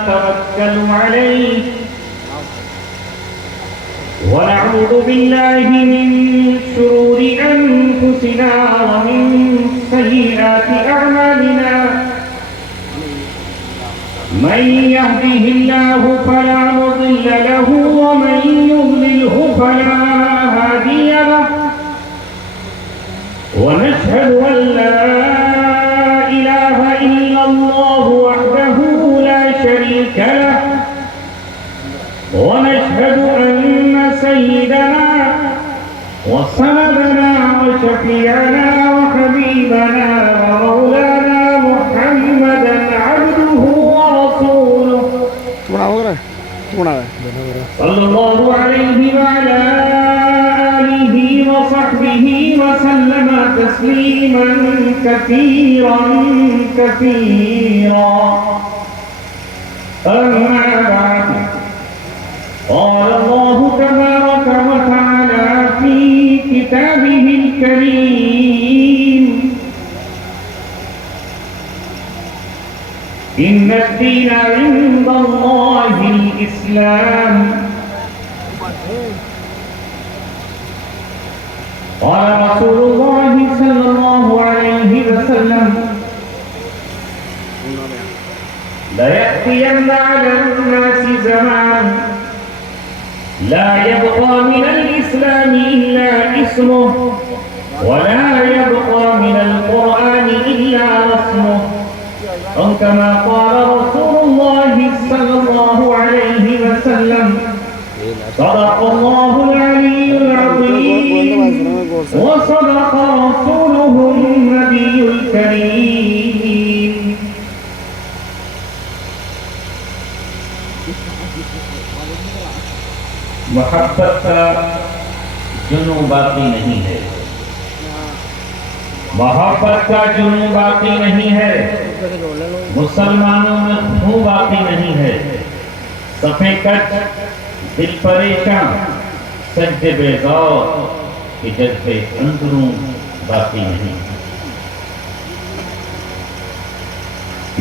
ونتوكل عليه ونعوذ بالله من شرور أنفسنا ومن سيئات أعمالنا من يهده الله فلا مضل له ومن يضلله فلا هادي له ونشهد أن لا إله إلا الله وحده لا شريك له ونشهد أن سيدنا وسندنا وشفيعنا وحبيبنا ومولانا محمدا عبده ورسوله صلى الله عليه وعلى آله وصحبه وسلم تسليما كثيرا كثيرا أما بعد قال الله تبارك وتعالى في كتابه الكريم إن الدين عند الله الإسلام قال رسول الله صلى الله عليه وسلم ليأتين على الناس زمان لا يبقى من الإسلام إلا اسمه ولا يبقى من القرآن إلا رسمه أو كما قال رسول الله صلى الله عليه وسلم صدق الله العلي العظيم وصدق رسوله النبي الكريم محبت کا جنون باقی نہیں ہے محبت کا جنون باقی نہیں ہے مسلمانوں میں خون باقی نہیں ہے صفیں کٹ دل پریشان سجدے بیزار کہ جذبے اندروں باقی نہیں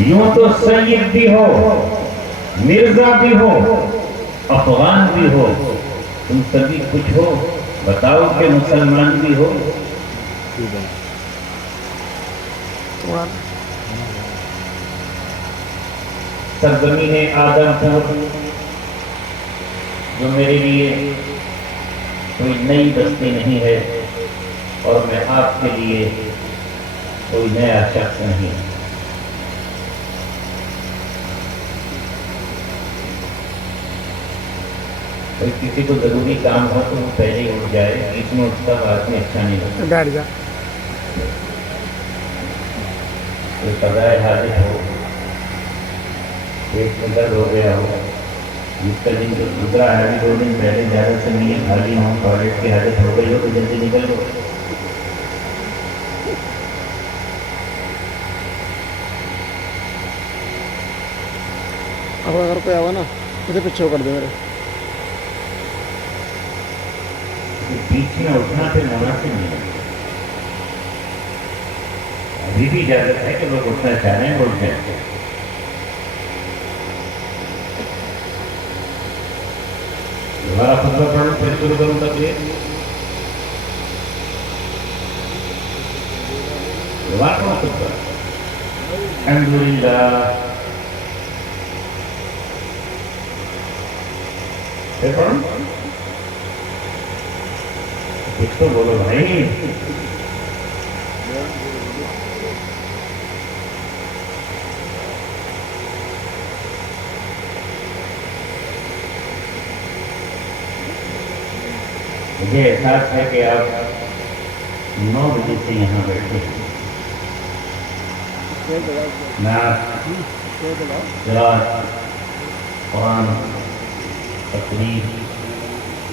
یوں تو سید بھی ہو مرزا بھی ہو افغان بھی ہو تم سبھی کچھ ہو بتاؤ کہ مسلمان بھی ہو سرزمین آدم پور جو میرے لیے کوئی نئی بستی نہیں ہے اور میں آپ کے لیے کوئی نیا شخص نہیں کوئی کسی کو ضروری کام ہو تو وہ پہلے ہی اٹھ جائے بیچ میں اٹھتا بعد میں اچھا نہیں لگتا بیٹھ جا کوئی قضائے حاجت ہو پیٹ میں درد ہو گیا ہو جس کا دن جو گزرا ہے ابھی 2 دن پہلے زیادہ سے نہیں خالی ہوں ٹوائلٹ کی حاجت ہو گئی ہو تو جلدی نکل لو اگر کوئی آوا نا مجھے پیچھے کر دے میرے بیچ میں اٹھنا پھر مناسب نہیں ہے ابھی بھی اجازت ہے کہ لوگ اٹھنا چاہ رہے ہیں اٹھ جائیں دوبارہ خطبہ پڑھوں پھر شروع کروں تک یہ دوبارہ پڑھوں خطبہ الحمدللہ پھر پڑھوں کچھ تو بولو بھائی مجھے احساس ہے کہ آپ 9 بجے سے یہاں بیٹھے ہیں میں قرآن قرآن تقریر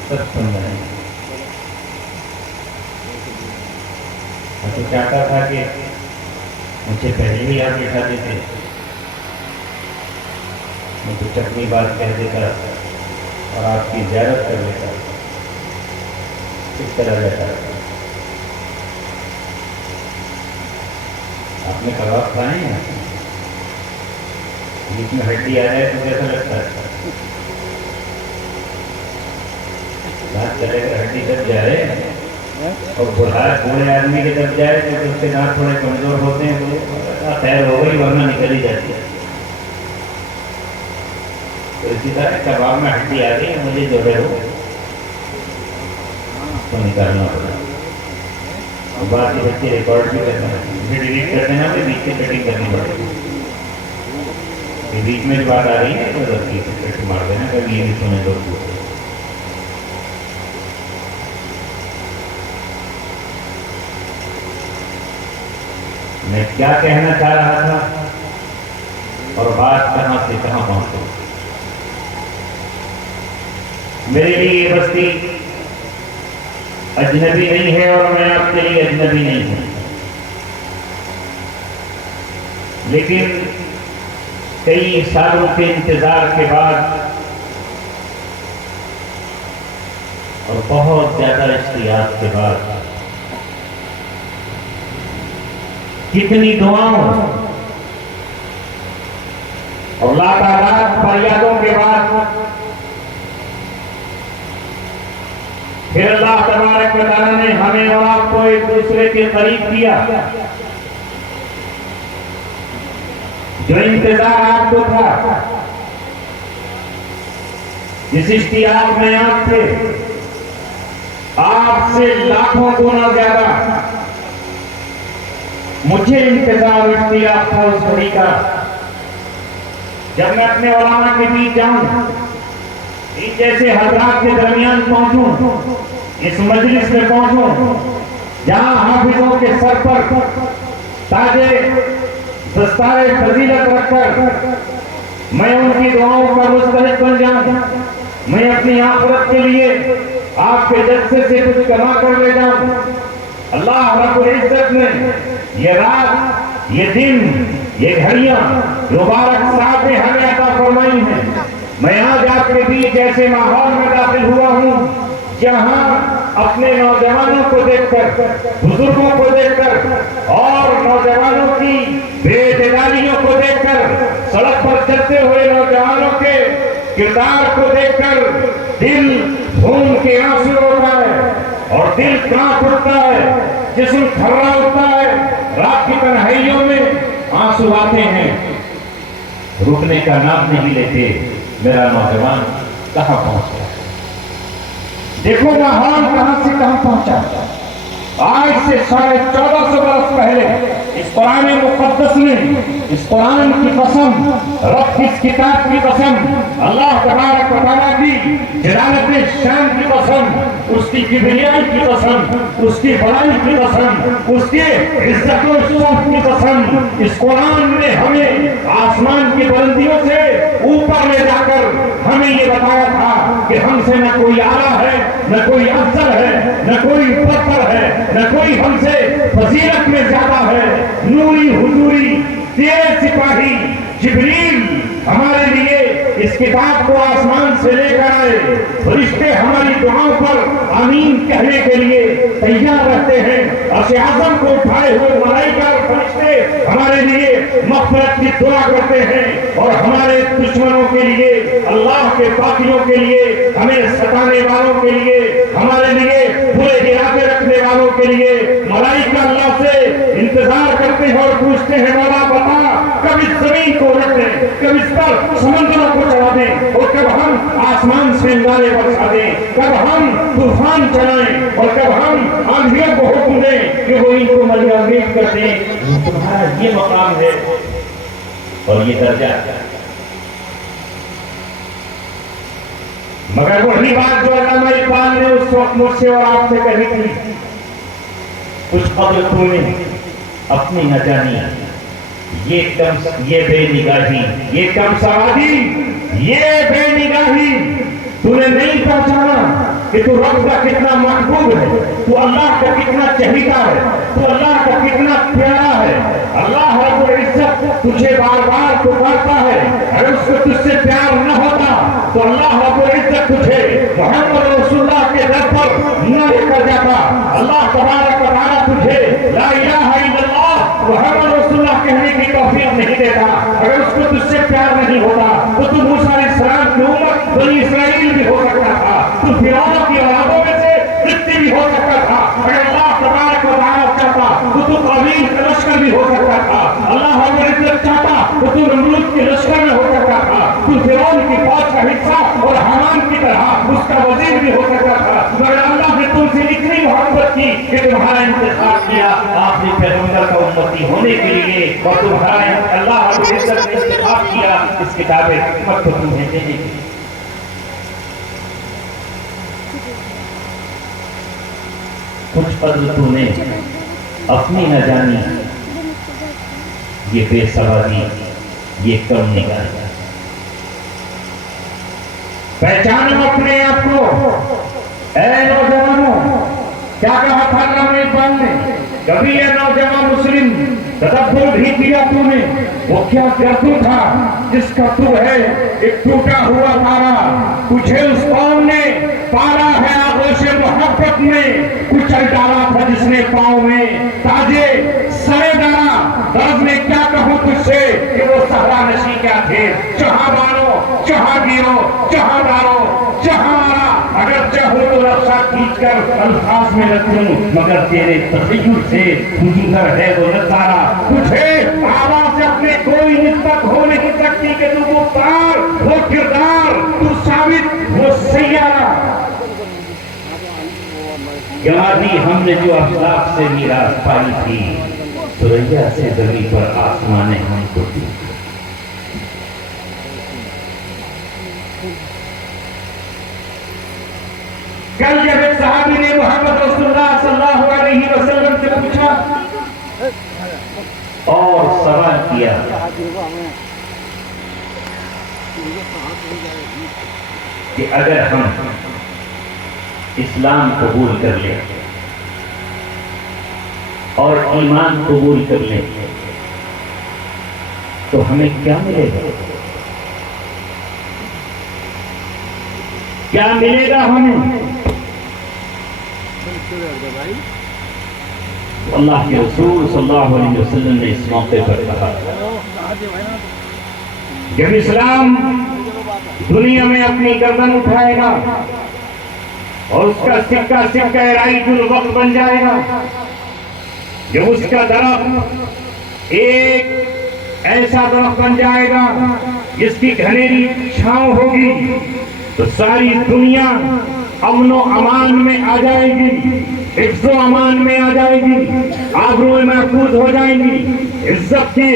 سب سن رہے ہیں میں تو چاہتا تھا کہ مجھے پہلے ہی آپ بٹھا دیتے میں تو چٹنی بات کہہ دیتا اور آپ کی زیارت کر لیتا اس طرح رہتا آپ نے کباب کھائے ہیں بیچ میں ہڈی آ جائے تو کیسا لگتا ہے؟ دانت چلے کر ہڈی دب جائے اور بوڑھے آدمی کے دب جائے تو اس کے دانت تھوڑے کمزور ہوتے ہیں تو خیر ہو گئی ورنہ نکل ہی جاتی ہے. تو اسی طرح کباب میں ہڈی آ گئی مجھے جو ہے وہ تو نکالنا پڑا. باقی بچے ریکارڈ بھی کرنا ہے ڈیلیٹ کر دینا پھر بیچ سے کٹنگ کرنی پڑے گی. بیچ میں جو بات آ رہی ہے تو کٹ مار دینا کبھی یہ بھی سنے لوگ. میں کیا کہنا چاہ رہا تھا اور بات کہاں سے کہاں پہنچ گئی. میرے لیے یہ بستی اجنبی نہیں ہے اور میں آپ کے لیے اجنبی نہیں ہوں. لیکن کئی سالوں کے انتظار کے بعد اور بہت زیادہ اشتیاق کے بعد کتنی دعاؤں اور لاتعداد فریادوں کے بعد پھر اللہ تبارک و تعالیٰ نے ہمیں اور آپ کو ایک دوسرے کے قریب کیا. جو انتظار آپ کو تھا جس اشتیاق میں آپ تھے آپ سے لاکھوں گنا زیادہ مجھے انتظار اشتیاق تھا اس گھڑی کا جب میں اپنے علماء کے بیچ جاؤں ان جیسے حضرات کے درمیان پہنچوں اس مجلس میں پہنچوں جہاں حافظوں کے سر پر تاج دستار فضیلت رکھ کر میں ان کی دعاؤں کا مستحق بن جاؤں. میں اپنی آخرت کے لیے آپ کے جلسے سے کچھ کما کر لے جاؤں. اللہ رب العزت نے یہ رات یہ دن یہ گھڑیاں مبارک صاحب نے ہمیں عطا فرمائی ہیں. میں آج آپ کے بیچ ایسے ماحول میں داخل ہوا ہوں جہاں اپنے نوجوانوں کو دیکھ کر بزرگوں کو دیکھ کر اور نوجوانوں کی بے اعتدالیوں کو دیکھ کر سڑک پر چلتے ہوئے نوجوانوں کے کردار کو دیکھ کر دل خون کے آنسو ہوتا ہے اور دل کانپ اٹھتا ہے جسم تھرا اٹھتا ہے. رات کی تنہائیوں میں آنسو آتے ہیں رکنے کا نام نہیں لیتے. میرا نوجوان کہاں پہنچ گیا دیکھو ماحول کہاں سے کہاں پہنچا. آج سے 1450 برس پہلے اس قرآن مقدس نے اس قرآن کی قسم رب اس کتاب کی قسم اللہ تبارک و تعالیٰ کی جلالت شان کی قسم اس کی کبریائی کی قسم اس کی بڑائی کی قسم اس کے عزت و شرف کی قسم اس قرآن نے ہمیں آسمان کی بلندیوں سے اوپر لے جا کر ہمیں یہ بتایا تھا کہ ہم سے نہ کوئی اعلیٰ ہے نہ کوئی افضل ہے نہ کوئی برتر ہے نہ کوئی ہم سے فضیلت میں زیادہ ہے. نوری حضوری تیز سپاہی جبریل ہمارے لیے اس کتاب کو آسمان سے لے کر آئے. فرشتے ہماری دعاؤں پر آمین کہنے کے لیے تیار رہتے ہیں. عرش اعظم کو اٹھائے ہوئے ملائکہ اور فرشتے ہمارے لیے مغفرت کی دعا کرتے ہیں اور ہمارے دشمنوں کے لیے اللہ کے باقیوں کے لیے ہمیں ستانے والوں کے لیے ہمارے لیے برے ارادے رکھنے والوں کے لیے ملائکہ اللہ سے انتظار کرتے ہیں اور پوچھتے ہیں مولا بتا کب اس زمین کو رکھ دیں کب اس پر سمندروں کو چڑھا دیں اور کب ہم آسمان سے انگارے برسا دیں کب ہم طوفان چلائیں اور کب ہم آندھیوں کو حکم دیں کہ وہ ان کو ملعون کر دیں. تمہارا یہ مقام ہے اور یہ درجہ مگر وہی بات جو علامہ اقبال نے اس وقت مجھ سے اور آپ سے کہی تھی کچھ قدر تو نے اپنی نہ جانی یہ بے نگاہی یہ کم سوادی یہ بے نگاہی تو نے نہیں پہچانا کہ تو رب کا کتنا محبوب ہے تو اللہ کا کتنا چہیتا ہے تو اللہ کا کتنا پیارا ہے. اللہ رب العزت تجھے بار بار پکارتا ہے اگر اس کو تجھ سے پیار نہ ہوتا تو اللہ رب العزت تجھے محمد رسول اللہ کے در پر نہ لے کر جاتا. اللہ تبارک و تعالیٰ تجھے لا الہ الا اللہ محمد رسول اللہ کہنے کی توفیق نہیں سجدے تھا. اگر اس کو تجھ سے پیار نہیں ہوتا تو تو موسیٰ علیہ السلام کی امت بنی اسرائیل بھی ہو سکتا تھا, تو فرعون کی اولادوں میں سے قبطی بھی ہو سکتا تھا. اگر اللہ تبارک و تعالیٰ چاہتا تو قابیل کا لشکر بھی ہو سکتا تھا. اللہ رب العزت چاہتا تو نمرود کے لشکر میں ہو سکتا تھا. تو فرعون کی فوج کا حصہ اور حامان کی طرح اس کا وزیر بھی ہو سکتا تھا. مگر اللہ نے تم سے اتنی محبت کی کہ تمہارا انتخاب کیا آخری پیغمبر کا امتی ہونے کے لیے, اور تمہارا اللہ رب العزت نے انتخاب کیا اس کتاب حکمت کو تمہیں دینے کے لیے. کچھ قدر تو نے اپنی نہ جانی, یہ بے سوادی, یہ کم نگاہی. پہچانو اپنے آپ کو اے نوجوانوں. کیا کہا تھا علامہ اقبال نے, کبھی یہ نوجوان مسلم تدبر بھی کیا تو نے, وہ کیا کرتو تھا جس کا تو ہے ایک ٹوٹا ہوا تارا. تجھے اس قوم نے پالا ہے آغوش محبت میں, کچل ڈالا تھا جس نے پاؤں میں تاجے سرے ڈالا. درد میں کیا کہوں تجھ سے کہ وہ صحرا نشی کیا تھے, جہاں بانو جہاں گیرو جہاں دارو جہاں مارا. اگر چاہو تو رخصا کھینچ کر الفاظ میں رکھوں, مگر تیرے تخیل سے گزر ہے وہ نظارہ. تجھے آواز سے اپنے کوئی نسبت ہو نہیں سکتی کہ تو وہ تار وہ کردار, تو ثابت وہ سیارہ. یادی ہم نے جو اخلاق سے میراث پائی تھی, سریا سے زمین پر آسمان نے ہم کو دی. کل جب ایک صحابی نے محمد رسول اللہ صلی اللہ علیہ وسلم سے پوچھا اور سوال کیا کہ اگر ہم اسلام قبول کر لیں اور ایمان قبول کر لیں تو ہمیں کیا ملے گا, کیا ملے گا ہمیں؟ اللہ کے رسول صلی اللہ علیہ وسلم نے اس موقع پر کہا, جب اسلام دنیا میں اپنی گردن اٹھائے گا اور اس کا سکہ سکہ رائج الوقت بن جائے گا, جب اس کا درخت ایک ایسا درخت بن جائے گا جس کی گھنیری چھاؤں ہوگی, تو ساری دنیا امن و امان میں آ جائے گی, حفظ و امان میں آ جائے گی, آبروئیں محفوظ ہو جائیں گی, عزت کی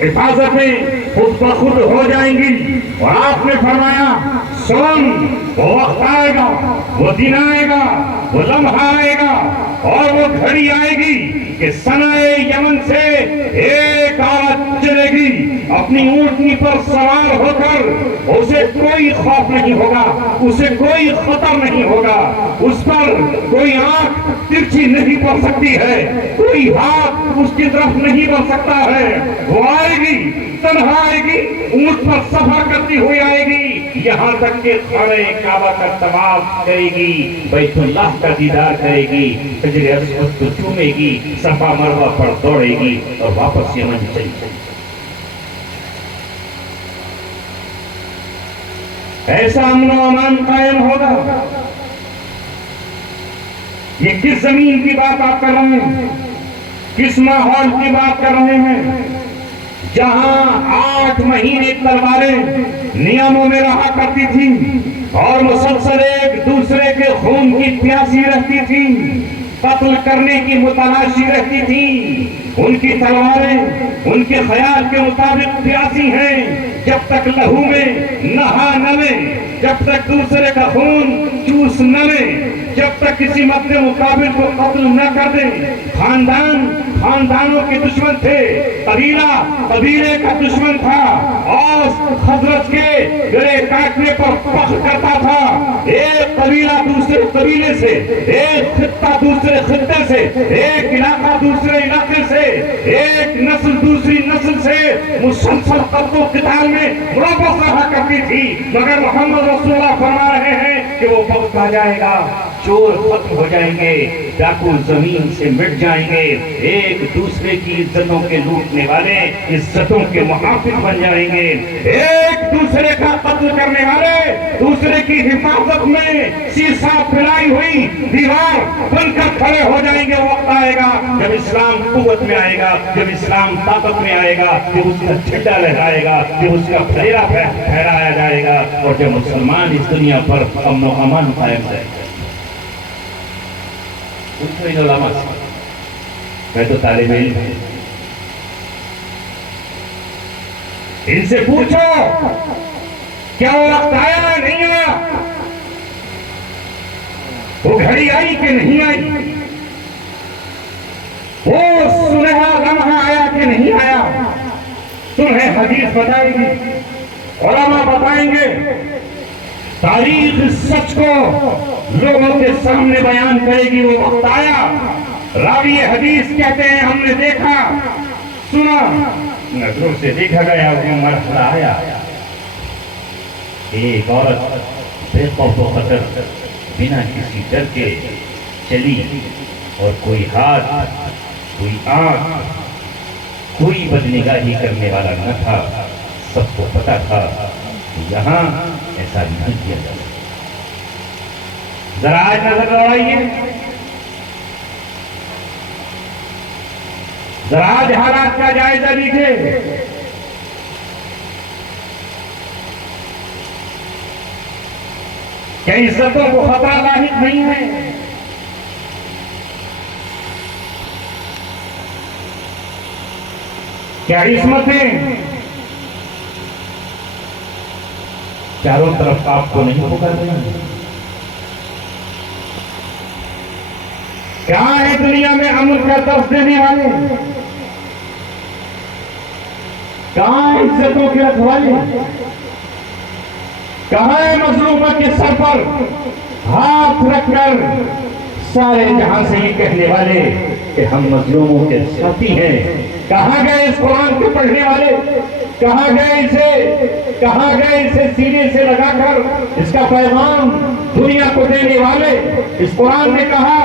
حفاظتیں خود بخود ہو جائیں گی. اور آپ نے فرمایا سن, وہ وقت آئے گا, وہ دن آئے گا, وہ لمحہ آئے گا, اور وہ گھڑی آئے گی کہ سنائے یمن سے ایک عورت چلے گی اپنی اونٹنی پر سوار ہو کر. اسے کوئی خوف نہیں ہوگا, اسے کوئی خطر نہیں ہوگا, اس پر کوئی آنکھ ترچھی نہیں پڑ سکتی ہے, کوئی ہاتھ اس کی طرف نہیں بڑھ سکتا ہے. وہ آئے گی, تنہا آئے گی, اونٹ پر سفر کرتی ہوئی آئے گی, یہاں تک کہ خانہ کعبہ کا طواف کرے گی, بیت اللہ کا دیدار کرے گی, حجر اسود کو چومے گی, صفا مروہ پر دوڑے گی اور واپس یمن چلی جائے گی. ایسا امن و امان قائم ہوگا. یہ کس زمین کی بات آپ کر رہے ہیں, کس ماحول کی بات کر رہے ہیں جہاں 8 مہینے تلواریں نیاموں میں رہا کرتی تھیں اور مسلسل ایک دوسرے کے خون کی پیاسی رہتی تھی, قتل کرنے کی متلاشی رہتی تھی. ان کی تلواریں ان کے خیال کے مطابق پیاسی ہیں, جب تک لہو میں نہا نہ لیں, جب تک دوسرے کا خون چوس نہ لیں, جب تک کسی مد مقابل کو قتل نہ کر دیں. خاندانوں کے دشمن تھے, قبیلہ قبیلے کا دشمن تھا, اوس خزرج کے گلے کاٹنے پر فخر کرتا تھا. ایک قبیلہ دوسرے قبیلے سے, ایک خطہ دوسرے خطے سے, ایک علاقہ دوسرے علاقے سے, ایک نسل دوسری نسل سے مسلسل قتل و قتال میں مربوط رہا کرتی تھی. مگر محمد رسول اللہ فرما رہے ہیں کہ وہ وقت آ جائے گا چور ختم ہو جائیں گے، ڈاکو زمین سے مٹ جائیں گے، ایک دوسرے کی عزتوں کے لوٹنے والے عزتوں کے محافظ بن جائیں گے، ایک دوسرے کا قتل کرنے والے دوسرے کی حفاظت میں سیسا پھیلائی ہوئی دیوار بن کر کھڑے ہو جائیں گے۔ وقت آئے گا جب اسلام قوت میں آئے گا، جب اسلام طاقت میں آئے گا، جب اس کا جھنڈا لہرائے گا، جب اس کا پھیرا پھیرایا جائے گا، اور جب مسلمان اس دنیا پر امن و امان قائم کریں گے۔ پوچھو ان علماء سے، میں تو طالب علم ہوں، ان سے پوچھو کیا وقت آیا نہیں آیا، وہ گھڑی آئی کہ نہیں آئی، وہ سنہرا لمحہ آیا کہ نہیں آیا۔ تمہیں حدیث بتائے گی، علماء بتائیں گے، تاریخ سچ کو لوگوں کے سامنے بیان کرے گی، وہ وقت آیا۔ راوی حدیث کہتے ہیں ہم نے دیکھا سنا، نظروں سے دیکھا گیا، وہ مرحلہ آیا، ایک عورت بے خوف و خطر بنا کسی ڈر کے چلی، اور کوئی ہاتھ، کوئی آنکھ، کوئی بدنگاہی کرنے والا نہ تھا، سب کو پتا تھا کہ یہاں ایسا نہیں کیا جاتا۔ ذرا آج نظر دوڑائیے، ذرا آج حالات کا جائزہ لیجیے۔ کیا عزتوں کو خطرہ لاحق نہیں ہے؟ کیا عصمتیں چاروں طرف آپ کو نہیں پکڑ رہی ہیں؟ کہاں ہے دنیا میں امن کا درس دینے والے؟ کہاں ہے عزتوں کے رکھوالے؟ کہاں ہے مظلومہ کے سر پر ہاتھ رکھ کر سارے جہاں سے یہ کہنے والے کہ ہم مظلوموں کے ساتھی ہیں؟ کہاں گئے اس قرآن کو پڑھنے والے؟ کہاں گئے اسے سینے سے لگا کر اس کا پیغام دنیا کو دینے والے؟ اس قرآن نے کہا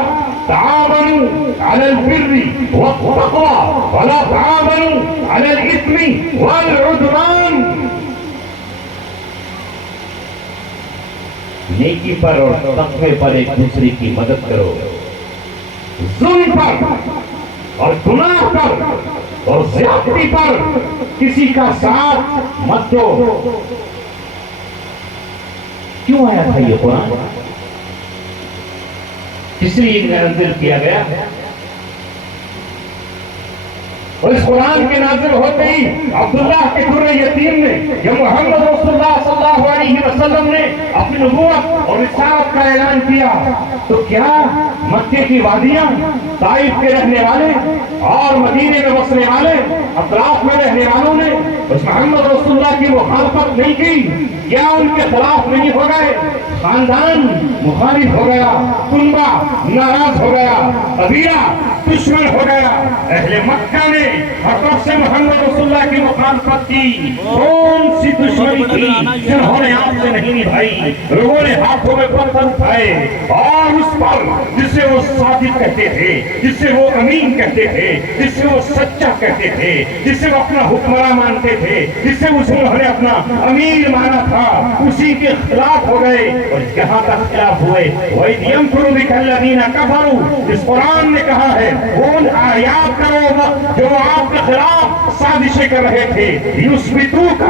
تعاونوا علی البر والتقوی ولا تعاونوا علی الاثم والعدوان۔ نیکی پر اور تقوی پر ایک دوسرے کی مدد کرو، ظلم پر اور گناہ پر اور زیادتی پر کسی کا ساتھ مت دو۔ کیوں آیا تھا یہ قرآن؟ کس لیے نازل کیا گیا؟ اور اس قرآن کے نازل ہوتے ہی عبداللہ کے در یتیم نے، جب محمد رسول اللہ صلی اللہ علیہ وسلم نے اپنی نبوت اور رسالت کا اعلان کیا، تو کیا مکے کی وادیاں، طائف کے رہنے والے اور مدینے میں بسنے والے، اطراف میں رہنے والوں نے اس محمد رسول اللہ کی مخالفت نہیں کی؟ کیا ان کے خلاف نہیں ہو گئے؟ خاندان مخالف ہو گیا، کنبہ ناراض ہو گیا، قبیلہ دشمن ہو گیا۔ اہل مکہ نے ہر طرف سے محمد رسول اللہ کی مخالفت کی۔ کون سی دشمنی تھی جنہوں نے آپ سے نہیں نبھائی؟ لوگوں نے ہاتھوں میں پتھر اٹھائے اور اس پر جسے وہ صادق کہتے تھے، جسے وہ امین کہتے تھے، جسے وہ سچا کہتے تھے، جسے وہ اپنا حکمراں مانتے تھے، جسے انہوں نے اپنا امیر مانا تھا، اسی کے خلاف ہو گئے۔ اور جہاں تک خلاف ہوئے، وَإِذْ يَمْكُرُ بِكَ الَّذِينَ كَفَرُوا، اس قرآن نے کہا ہے وہ یاد کرو جو آپ کے خلاف سازشیں کر رہے تھے، یُثْبِتُوکَ،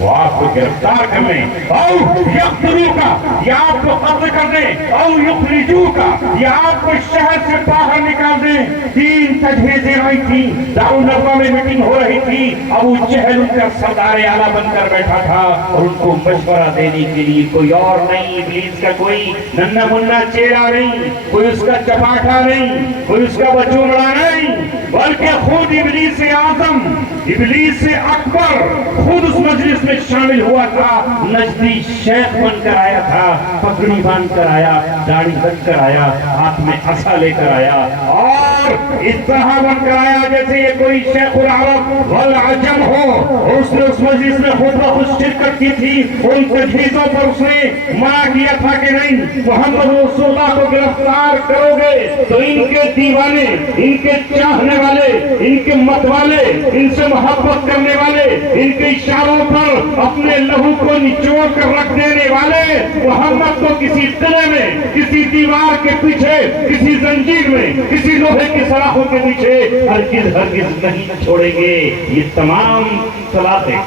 وہ آپ کو گرفتار کرنے، او یقتلوکا، یا آپ کو قتل کرنے، او یخرجوکا، یا آپ کو شہر سے باہر نکال دیں۔ تین تجویزیں آئی تھی، دارالندوا میں میٹنگ ہو رہی تھی، ابو جہل ان کا سردار اعلیٰ بن کر بیٹھا تھا، اور ان کو مشورہ دینے کے لیے کوئی اور نہیں، ابلیس کا کوئی ننھا منھا چہرہ نہیں، کوئی اس کا چپاٹا نہیں، کوئی اس کا بچومڑا نہیں، بلکہ خود ابلیس اعظم، ابلیس اکبر خود اس مجلس میں شامل ہوا تھا۔ نجدی شیخ بن کر آیا تھا، پگڑی باندھ کر آیا، داڑھی بن کر آیا، ہاتھ میں عصا لے کر آیا، اور اور اس طرح بن کر آیا جیسے یہ کوئی شیخ العرب والعجم ہو، اور اس نے اس مجلس میں خود بخود شرکت کی تھی، ان تجویزوں پر اس نے منع کیا تھا کہ نہیں محمد رسول اللہ کو گرفتار کرو گے تو ان کے دیوانے، ان کے چاہنے والے، ان کے مت والے، ان سے محبت کرنے والے، ان کے اشاروں پر اپنے لہو کو نچوڑ کر رکھ دینے والے محمد کو کسی قلعے میں، کسی دیوار کے پیچھے، کسی زنجیر میں، کسی لوہے کی سلاخوں کے پیچھے ہرگز ہرگز نہیں چھوڑیں گے۔ یہ تمام سلاخیں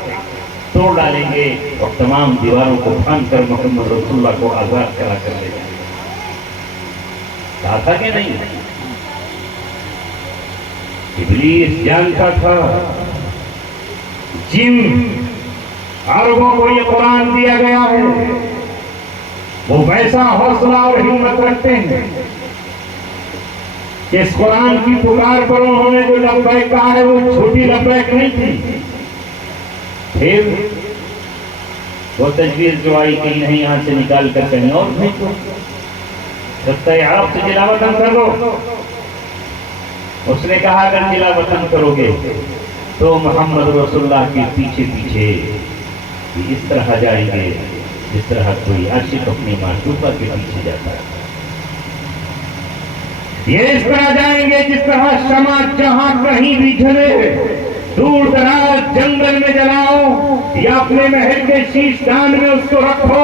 توڑ ڈالیں گے اور تمام دیواروں کو پھاند کر محمد رسول اللہ کو آزاد کرا کر لے جائیں گے۔ کہا تھا کہ نہیں؟ ابلیس جانتا تھا جن عربوں کو یہ قرآن دیا گیا ہے وہ ویسا حوصلہ اور ہمت رکھتے ہیں کہ اس قرآن کی پکار پر انہوں نے جو لبیک کہا ہے وہ چھوٹی لبیک نہیں تھی۔ پھر وہ تجویز جو آئی کہیں نہیں یہاں سے نکال کر کہیں اور بھیجو، سبتہ عرب سے جلا وطن کر دو۔ اس نے کہا اگر جلا وطن کرو گے تو محمد رسول اللہ کے پیچھے پیچھے اس طرح جائیں گے جس طرح کوئی عاشق اپنی معشوقہ کے پیچھے جاتا ہے۔ یہ اس طرح جائیں گے جس طرح شمع جہاں کہیں بھی جلے، دور دراز جنگل میں جلاؤ یا اپنے محل کے شیش دان میں اس کو رکھو،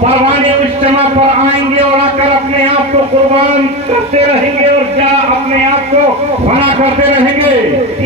پروانے اس شمع پر آئیں گے اور آ کر اپنے آپ کو قربان کرتے رہیں گے اور اپنے آپ کو فنا کرتے رہیں گے۔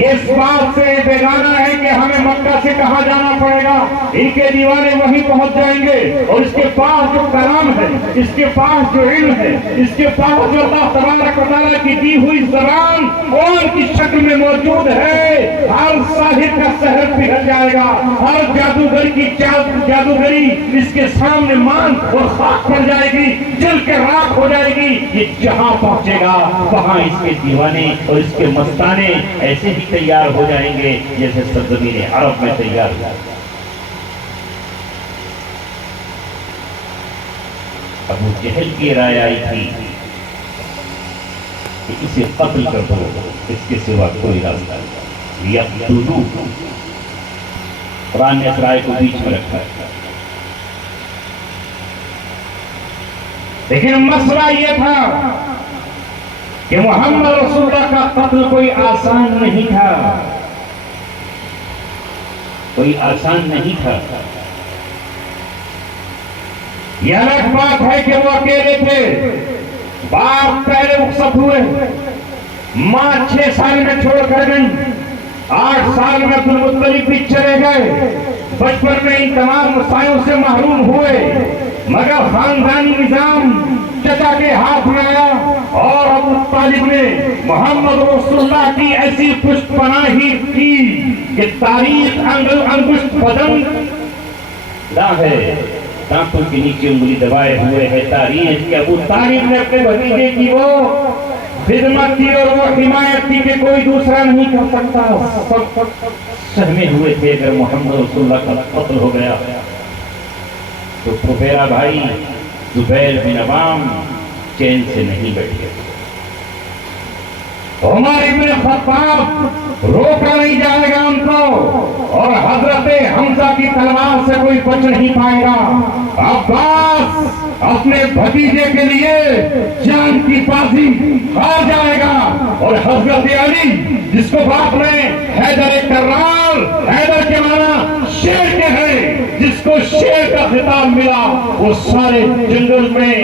یہ اس بات سے بیگانہ ہے کہ ہمیں مکہ سے کہاں جانا پڑے گا، ان کے دیوانے وہیں پہنچ جائیں گے اور اس کے پاس جو کلام ہے، اس کے پاس جو علم ہے، اس کے پاس جو اللہ تبارک و تعالیٰ کی دی ہوئی زبان قرآن کی شکل میں موجود ہے، ہر ساحر کا سحر پگھل جائے گا، ہر جادوگر کی جادوگری اس کے سامنے مان اور خاک پڑ جائے گی، جل کے راکھ ہو جائے گی۔ یہ جہاں پہنچے گا وہاں اس کے دیوانے اور اس کے مستانے ایسے ہی تیار ہو جائیں گے جیسے سرزمین عرب میں تیار ہو۔ ابو جہل کی رائے آئی تھی کہ اسے قتل کر دو، اس کے سوا کوئی راستہ نہیں۔ یقتلوہ، قرآن نے اس رائے کو بیچ میں رکھا ہے۔ لیکن مسئلہ یہ تھا کہ محمد رسول اللہ کا قتل کوئی آسان نہیں تھا، کوئی آسان نہیں تھا۔ یہ الگ بات ہے کہ وہ اکیلے تھے، باپ پہلے رخصت ہوئے، ماں 6 سال میں چھوڑ کر گئی، 8 سال میں عبدالمطلب بھی چلے گئے، بچپن میں ان تمام مسائلوں سے محروم ہوئے، مگر خاندانی نظام چچا کے ہاتھ میں آیا اور ابو طالب نے محمد رسول اللہ کی ایسی پشت پناہی کی کہ تاریخ انگشت بدن نہ ہے، دانتوں کے نیچے انگلی دبائے ہوئے ہے تاریخ کہ ابو طالب نے اپنے بھتیجے کی وہ خدمت کی اور وہ حمایت کی کہ کوئی دوسرا نہیں کر سکتا۔ سب سہمے ہوئے تھے اگر محمد رسول اللہ کا قتل ہو گیا تو پھپھیرا بھائی زبیر بن عوام چین سے نہیں بیٹھے۔ عمر ابن خطاب روکا نہیں جائے گا ان کو، اور حضرت حمزہ کی تلوار سے کوئی بچ نہیں پائے گا۔ عباس اپنے بھتیجے کے لیے جان کی بازی ہار جائے گا، اور حضرت علی جس کو باپ نے حیدر کرار، حیدر کے معنی شیر کے ہیں، جس کو شیر کا خطاب ملا، وہ سارے جنگل میں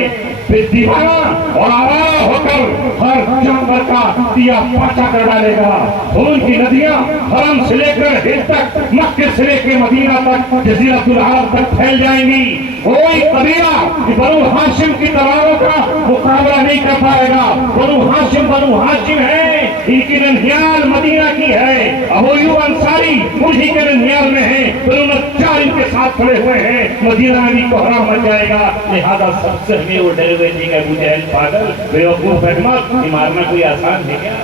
بے دیوانہ اور آوارہ ہو کر ہر جانور کا دیا پاچا کر ڈالے گا۔ خون کی ندیاں حرم سے لے کر ہند تک، مکے سے لے کے مدینہ تک، جزیرۃ العرب تک پھیل جائیں گی۔ کوئی قبیلہ بنو ہاشم کی تلواروں کا مقابلہ نہیں کر پائے گا۔ بنو ہاشم ہے، ان کی ننھیال مدینہ کی ہے، ابو ایوب انصاری انہی کے ننھیال میں ہیں، بنو نجار ان کے ساتھ کھڑے ہوئے ہیں۔ مدینہ میں بھی کوہرام مچ جائے گا، لہذا سب سے ہمیں وہ ڈرے ہوئے تھے کہ ابو جہل پاگل بیوقوف احمق، یہ مارنا کوئی آسان ہے کیا؟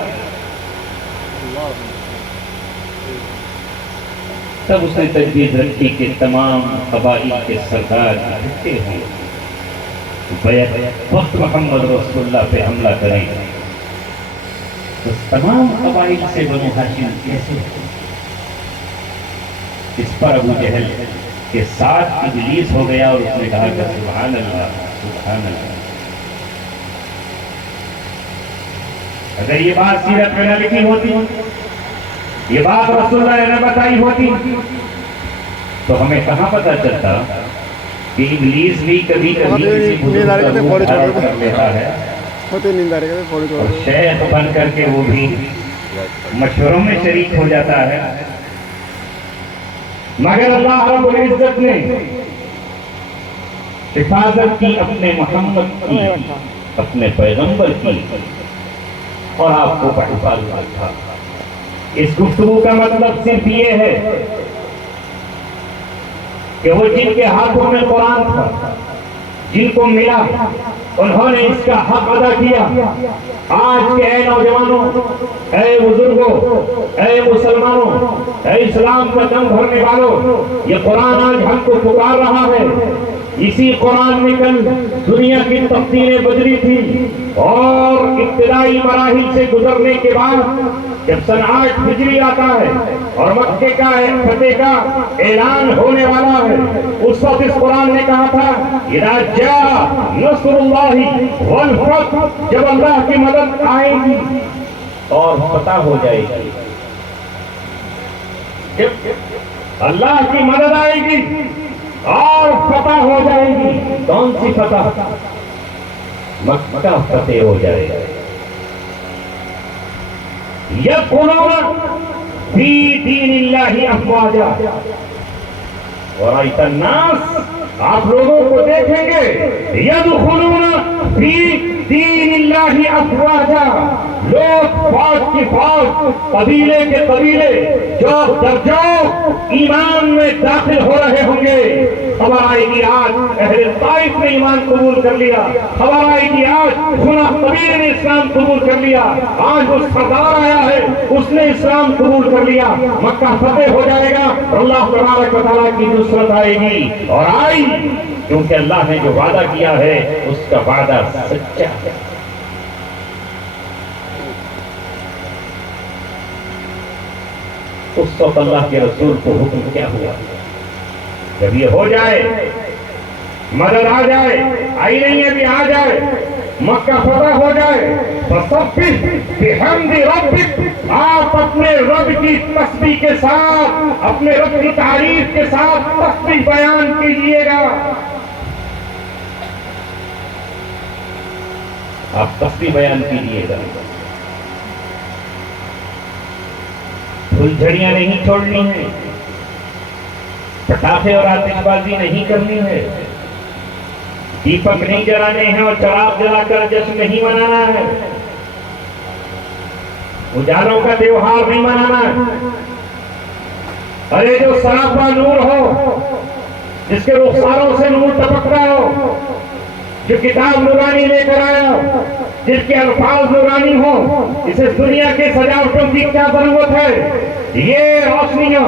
تب اس نے تجویز رکھی کہ تمام قبائل کے سردار اکٹھے ہوں، بیک وقت محمد رسول اللہ پہ حملہ کریں۔ تو تمام قبائل سے بنو ہاشم کیسے؟ اس پر ابو جہل کے ساتھ ابلیس ہو گیا اور اس نے کہا کہ سبحان اللہ سبحان اللہ. اگر یہ بات سیرت میں نہ لکھی ہوتی، یہ بات رسول اللہ نے بتائی ہوتی، تو ہمیں کہاں پتہ چلتا کہ ابلیس بھی کبھی کبھی کسی بزرگ کا روپ دھارن کر لیتا ہے اور شیخ بن کر کے وہ بھی مشوروں میں شریک ہو جاتا ہے. مگر اللہ رب العزت نے حفاظت کی اپنے محمد کی، اپنے پیغمبر کی، اور آپ کو حفاظت رکھا. اس گفتگو کا مطلب صرف یہ ہے کہ وہ جن کے ہاتھوں میں قرآن تھا، جن کو ملا، انہوں نے اس کا حق ادا کیا. آج کے اے نوجوانوں، اے بزرگوں، اے مسلمانوں، اے اسلام کا دم بھرنے والوں، یہ قرآن آج ہم کو پکار رہا ہے. اسی قرآن میں کل دنیا کی تقدیریں بدلی تھی اور ابتدائی مراحل سے گزرنے کے بعد جب سن 8 ہجری آتا ہے اور مکے کا فتح کا اعلان ہونے والا ہے، اس وقت اس قرآن نے کہا تھا اذا جاء نصر اللہ والفتح، جب اللہ کی مدد آئے گی اور فتح ہو جائے گی. جب اللہ کی مدد آئے گی اور فتح ہو جائے گی، کون سی فتح؟ مکہ فتح ہو جائے گا. يدخلون في دين الله افواجا. ورأيت الناس، آپ لوگوں کو دیکھیں گے، يدخلون في دين الله افواجا، لوگ فوج کی فوج، قبیلے کے قبیلے، جوک در جوک ایمان میں داخل ہو رہے ہوں گے. خبر آئے گی آج اہل طائف نے ایمان قبول کر لیا، خبر آئے گی آج خنا قبیلے نے اسلام قبول کر لیا، آج وہ سردار آیا ہے اس نے اسلام قبول کر لیا. مکہ فتح ہو جائے گا، اللہ تبارک و تعالیٰ کی نصرت آئے گی، اور آئی کیونکہ اللہ نے جو وعدہ کیا ہے اس کا وعدہ سچا ہے. اس وقت اللہ کے رسول کو حکم کیا ہوا؟ جب یہ ہو جائے، مدد آ جائے، آئی نہیں ہے بھی آ جائے، مکہ فتح ہو جائے، فسبح بحمد ربک، آپ اپنے رب کی تسبیح کے ساتھ، اپنے رب کی تعریف کے ساتھ تسبیح بیان کیجئے گا. آپ تسبیح بیان کیجئے گا. پھلجھڑیاں نہیں چھوڑنی ہیں، پٹاخے اور آتش بازی نہیں کرنی ہے، دیپک نہیں جلانے ہیں اور چراغ جلا کر جشن نہیں منانا ہے، اجالوں کا تہوار نہیں منانا ہے. ارے جو سراپا نور ہو، جس کے رخساروں سے نور ٹپکتا ہو، جو کتاب نورانی لے کر آیا، جس کے الفاظ نورانی ہوں، اسے دنیا کے سجاوٹوں کی کیا ضرورت ہے؟ یہ روشنیاں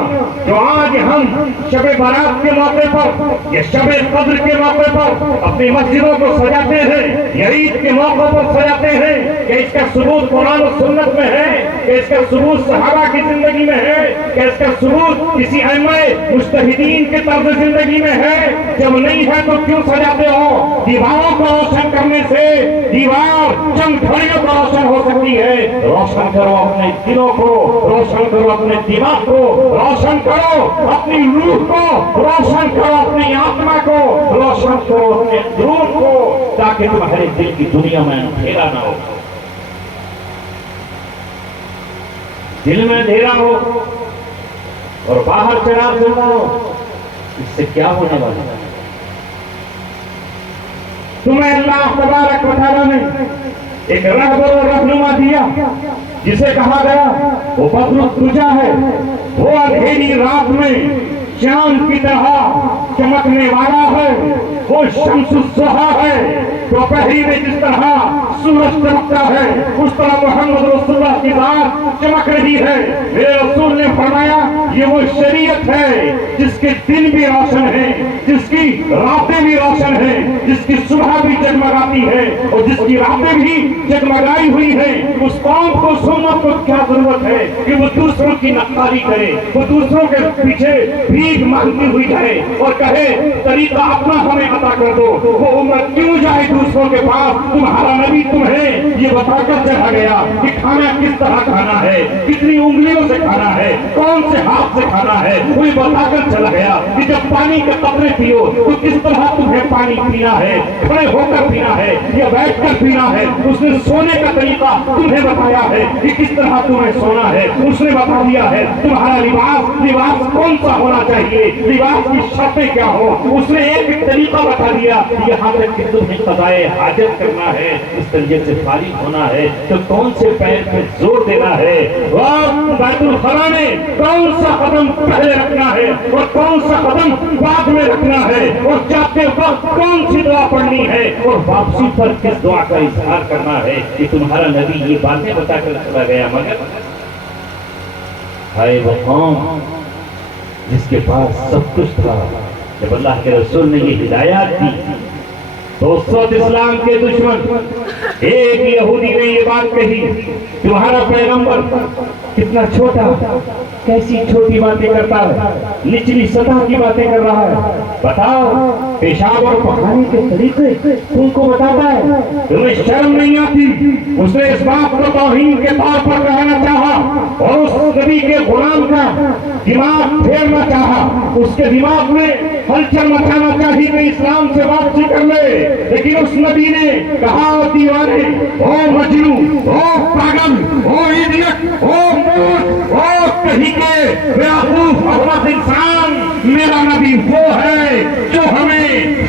جو آج ہم شب برات کے موقع پر یا شب قدر کے موقع پر اپنی مسجدوں کو سجاتے ہیں یا عید کے موقع پر سجاتے ہیں، کہ اس کا ثبوت قرآن و سنت میں ہے، کہ اس کا ثبوت صحابہ کی زندگی میں ہے، کہ اس کا ثبوت کسی ائمہ مجتہدین کے طرز زندگی میں ہے. جب نہیں ہے تو کیوں سجاتے ہو؟ دیواروں کو روشن کرنے سے دیوار چند گھڑیوں کو روشن ہو سکتی ہے. روشن کرو اپنے دلوں کو، روشن کرو اپنے دماغ کو، روشن کرو اپنی روح کو، روشن کرو اپنی آتما کو، روشن کرو اپنے درون کو، تاکہ تمہارے دل کی دنیا میں اندھیرا نہ ہو. دل میں اندھیرا ہو اور باہر چراغ جلتا ہو، اس سے کیا ہونے والا ہے؟ تمہیں اللہ تبارک و تعالیٰ نے ایک رہبر و رہنما دیا جسے کہا گیا وہ بدر الدجا ہے، وہ اندھیری رات میں چاند کی طرح چمکنے والا ہے، وہ شمس الضحیٰ ہے. دوپہری میں جس طرح سورج چمکتا ہے اس طرح محمد رسول اللہ کی ذات چمک رہی ہے. میرے رسول نے فرمایا یہ وہ شریعت ہے جس کے دن بھی روشن ہیں، جس کی راتیں بھی روشن ہیں، جس کی صبح بھی جگمگاتی ہے اور جس کی راتیں بھی جگمگائی ہوئی ہیں۔ اس قوم کو سنت کو کیا ضرورت ہے کہ وہ دوسروں کی نقالی کرے، وہ دوسروں کے پیچھے بھیک مانگتی ہوئی جائے اور کہے طریقہ اپنا ہمیں عطا کر دو۔ وہ امت کیوں جائے دوسروں کے پاس؟ تمہارا نبی تمہیں یہ بتا کر چلا گیا کہ کھانا کس طرح کھانا ہے، کتنی انگلیوں سے کھانا ہے، کون سے ہاتھ سے کھانا ہے، وہی بتا کر چلا گیا کہ جب پانی کے قطرے پیو تو کس طرح تمہیں پانی پینا ہے، کھڑے ہو کر پینا ہے یا بیٹھ کر پینا ہے۔ اس نے سونے کا طریقہ تمہیں بتایا ہے کہ کس طرح تمہیں سونا ہے، اس نے بتا دیا ہے تمہارا لباس کون سا ہونا چاہیے، لباس کی شرطیں کیا ہو، اس نے ایک طریقہ بتا دیا۔ یہاں تک کہ تمہیں قضائے حاجت کرنا ہے، اس طریقے سے فارغ ہونا ہے تو کون سے پیر پہ زور دینا ہے، اور بیت الخلا میں کون سا قدم پہلے رکھنا ہے اور کون سا قدم بعد میں رکھنا ہے، اور جاتے وقت کون سی دعا پڑھنی ہے اور واپسی پر کس دعا کا اظہار کرنا ہے۔ کہ تمہارا نبی یہ باتیں بتا کر چلا گیا، مگر ہائے وہ قوم جس کے پاس سب کچھ تھا۔ جب اللہ کے رسول نے یہ ہدایات دی تو اس وقت اسلام کے دشمن ایک یہودی نے یہ بات کہی، تمہارا پیغمبر کتنا چھوٹا، کیسی چھوٹی باتیں کرتا ہے، نچلی سطح کی باتیں کر رہا ہے، بتاؤ پیشاب اور پخانے کے طریقے تم کو بتاتا ہے، تمہیں شرم نہیں آتی؟ اس نے اس بات کو توہین کے طور پر کہنا چاہا اور اس نبی کے غلام کا دماغ پھیرنا چاہا، اس کے دماغ میں ہلچل مچانا چاہیے کہ اسلام سے واپسی کر لے، لیکن اس نبی نے کہا دیوانے، او مجنو، او پاگل، او ایڈیٹ، او موٹ، او کہیں کے بیوقوف احمق انسان، میرا نبی وہ ہے جو ہمیں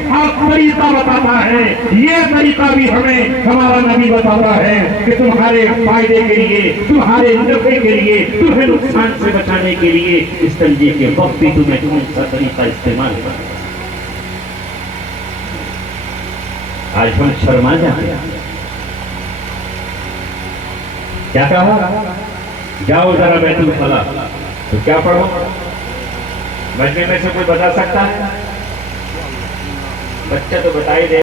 ہر طریقہ بتاتا ہے، یہ طریقہ بھی ہمیں ہمارا نبی بتاتا ہے کہ تمہارے فائدے کے لیے، تمہارے نفع کے لیے، تمہیں نقصان سے بچانے کے لیے اس طریقے کے وقت بھی تمہیں کون سا طریقہ استعمال کرنا۔ آج ہم شرما جاتے ہیں۔ کیا کہا؟ جاؤ ذرا بیت الخلا، تو کیا پڑھو؟ بچے میں سے کوئی بتا سکتا ہے؟ بچہ تو بتا ہی دے